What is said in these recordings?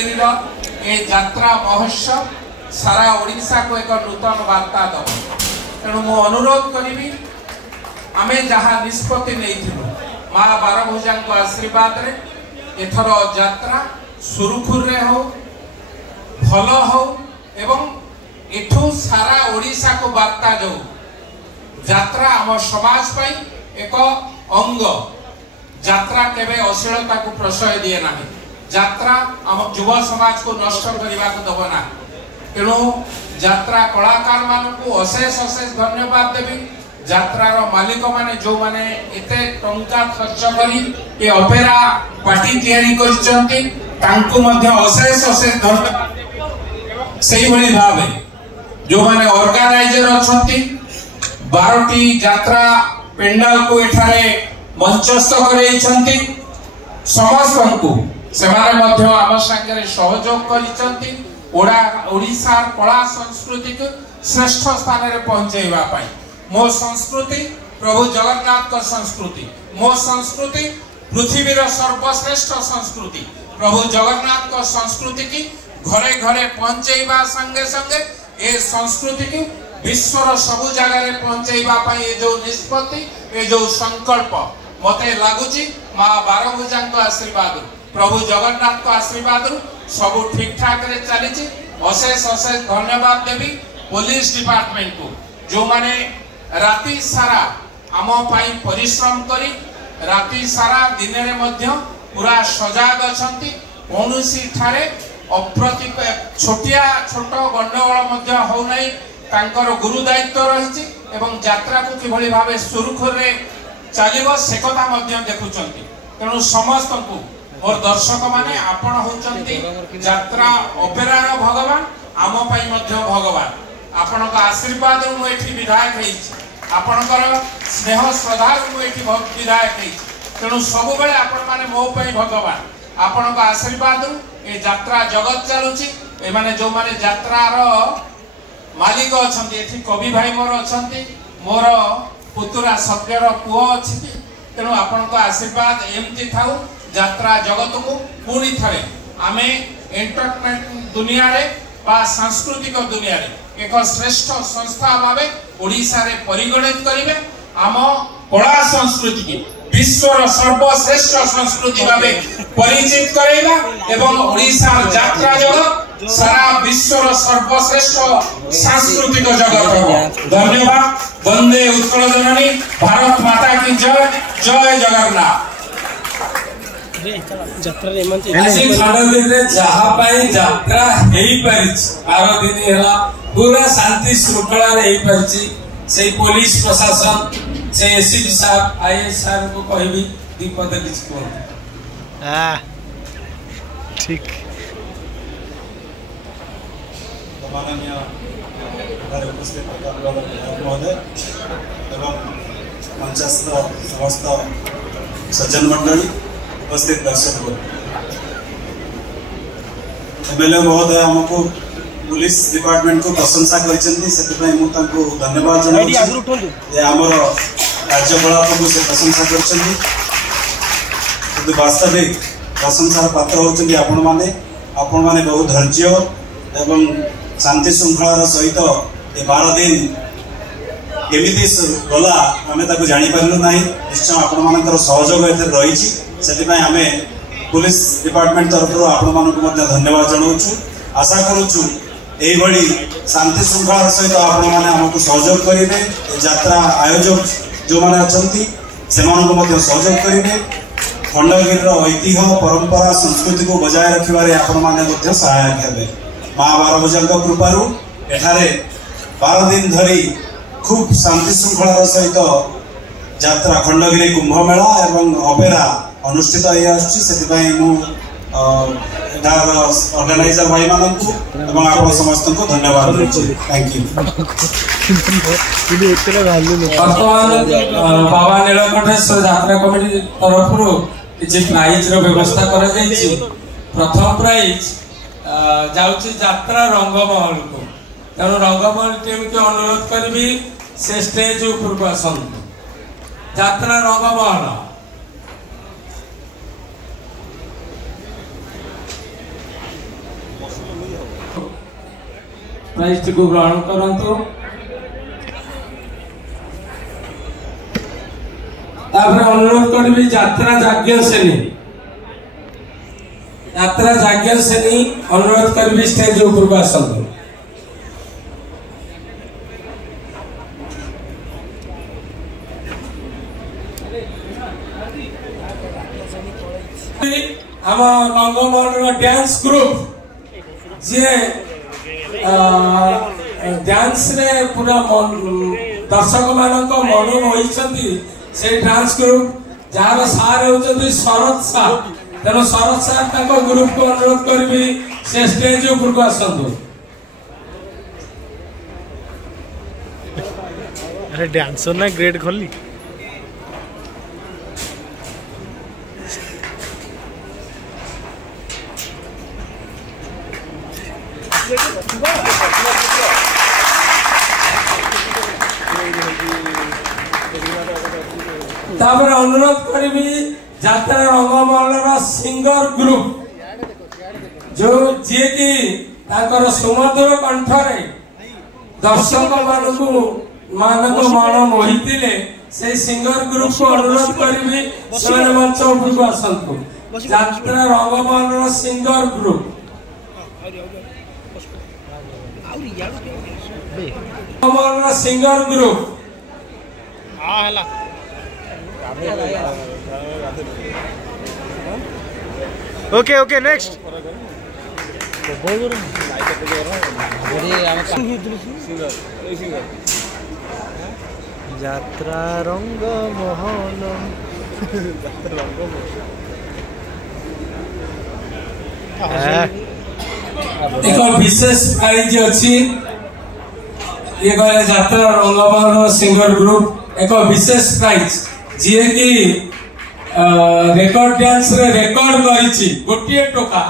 खंडगिरी ए यात्रा महोत्सव सारा ओडिशा को एक नूतन वार्ता दब तेणु मु अनुरोध करी आमे जहाँ निष्पत्ति नहीं माँ बारभुजा आशीर्वाद रे एथर यात्रा सुरुखुर रे हो भल हो एवं एठू सारा ओडिशा को वार्ता जो यात्रा आम समाज पाई एक अंग यात्रा केबे अश्लीलता को प्रशय दिए ना यात्रा आम युवा समाज को नष्ट करने को दब ना तेणु यात्रा कलाकार मानू अशेष अशेष धन्यवाद देवी यात्रार मालिक माने जो माने एते टंका खर्च करी ए ऑपेरा पार्टी तैयारी करछंती तांको मध्ये अशेष अशेष धन्यवाद सही भली भावे जो माने ऑर्गेनाइजर अछंती 12टी यात्रा पेंडाल को एठारे मंचस्थ करैछंती समस्त को सेमाने मध्ये आम संगे सहयोग करिछंती ओडिसा कला संस्कृति को श्रेष्ठ स्थान रे पहुंचैबा पाई मो संस्कृति प्रभु जगन्नाथ का संस्कृति मो संस्कृति पृथ्वीर सर्वश्रेष्ठ संस्कृति प्रभु जगन्नाथ का संस्कृति की घरे घरे पहुंचैबा संगे संगे ए संस्कृति की विश्वर सबु जगह रे पहुंचैबा पाई ए जो निष्पत्ति ए जो संकल्प मते लागुची माँ बारभुजा आशीर्वाद प्रभु जगन्नाथ का आशीर्वाद सब ठीक ठाक रे चली अशेष अशेष धन्यवाद देवी पुलिस डिपार्टमेंट को जो माने राति सारा आम पाई परिश्रम करी राति सारा दिन रे मध्य पूरा सजाग अछंती कोनोसी ठारे अप्रति छोटिया छोट गंडगोल मध्य हो नै तांकर गुरु दायित्व रहिछि एवं यात्रा को किभली भाबे सुरुखुर रे चलिबो से कथा मध्य देखुचंती तेणु समस्त को मोर दर्शक माने आपण होचंती यात्रा ऑपेरार भगवान आम पाई मध्य भगवान आपण का आशीर्वाद मु एठी विधायक हेछि आपणकर स्नेह श्रद्धा मु एठी विधायक हेछि तेणु सब बेले आपण माने मो पाई भगवान आपण का आशीर्वाद ए यात्रा जगत चलुची ए माने जो माने यात्रार मालिक अछंती एठी कवि भाई मोर अछंती मोर पुतुरा सज्ञर पुओ अछि तेणु आपण का आशीर्वाद एमती थाउ यात्रा जगत को पुणी थरे आमे एंटरटेनमेंट दुनिया रे बा सांस्कृतिक दुनिया रे एक श्रेष्ठ संस्था भावे ओडिशा रे परिगणित करिवे आम कला संस्कृति की विश्वर सर्वश्रेष्ठ संस्कृति भावे परिचित करेगा एवं ओडिशा यात्रा जगत सारा विश्वर सर्वश्रेष्ठ सांस्कृतिक जगत हो धन्यवाद वंदे उत्कल जननी भारत माता की जय जय जगन्नाथ जहाँ यात्रा बार दिन है पूरा शांति श्रृंखला से पुलिस प्रशासन से एसपी साहब आईएएस साहब को कहबी दीपद किछ ठीक उपस्थित महोदय एवं मंचस्थ समस्त सज्जन मंडली उपस्थित दर्शक एमएलए महोदय हमको पुलिस डिपार्टमेंट को प्रशंसा करते धन्यवाद जनावर कार्यकलाप को से प्रशंसा कर वास्तविक प्रशंसार पात्र होती आपण मैंने बहुत धैर्य एवं शांति श्रृंखलार सहित ये 12 दिन केमिति गला आम जापारू ना निश्चय आपण मान सहयोग रही से आम पुलिस डिपार्टमेंट तरफ आपण मानक धन्यवाद जनाऊँ आशा करुचु यही शांति श्रृंखलार सहित आपण मैंने आमको सहयोग करेंगे यात्रा आयोजक जो मैंने अच्छा से सहयोग करेंगे खंडगिर ऐतिह्य परंपरा संस्कृति को बजाय रखिबारे आपण मैंने सहायक हेबे माँ बारभुजा कृपारू एठारे 12 दिन धरी खूब शांति श्रृंखलार सहित यात्रा खंडगिरी कुंभ मेला एवं ऑपेरा अनुष्ठित ऑर्गेनाइजर भाई मानू समस्त को धन्यवाद थैंक यू। बाबा नीलकंठेश्वर यात्रा कमिटी तरफ किसी प्राइज व्यवस्था कर प्रथम प्राइज जाऊँगी यात्रा रंगमहल को तेणु रंगमहल टीम के अनुरोध करी से स्टेज उपरको आसतु यात्रा रंगमहल । 1 प्राइज टी को ग्रहण करंतु। तापर अनुरोध करबी यात्रा जाग्ञ सेनी अनुरोध करबी स्टेज ऊपर को आसंतु। हम रंगमहल डांस ग्रुप जे डांस रे पूरा दर्शक मानक मन होइछंती से डांस ग्रुप जार सार होचंती शरद साह। तेणु शरद साह ताको ग्रुप को अनुरोध करबी से स्टेज ऊपर को आसंतु। अरे डांसर ना ग्रेड खोली तापर अनुरोध करी यात्रा रंगमहल सिंगर ग्रुप जो जी की सुमधुर कंठरे दर्शक मानक मन मोहितिले से सिंगर ग्रुप को अनुरोध करी से मंच उपरक आसतु। यात्रा Rangmahal singer group Rangmahal singer group okay okay next यात्रा रंगमहल एक विशेष प्राइज अच्छी ये कहले यात्रा रंगमहल सिंगर ग्रुप एक विशेष प्राइज जी की रेकर्ड डांस रे रेकर्ड करिछि गोटिए टोका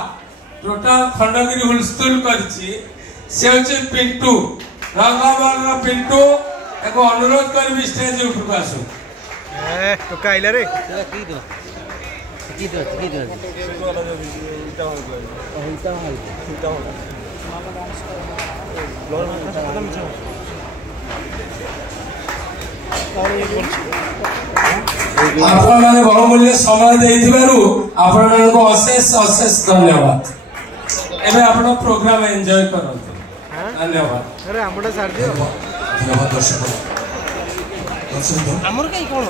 टोटल खंडगिरी हुलस्थुल करिछि से होछि पिंटू रंगमहल पिंटू एक अनुरोध करबी स्टेज ऊपर को आसु। ए टोका आइला रे की दो आपण माने बहुमूल्य समय देइथिबारु आपण मानको अशेष अशेष धन्यवाद। एबे आपण प्रोग्राम एन्जॉय करंतु। धन्यवाद। अरे हमडा सार दियो धन्यवाद दर्शक हमर कई कोन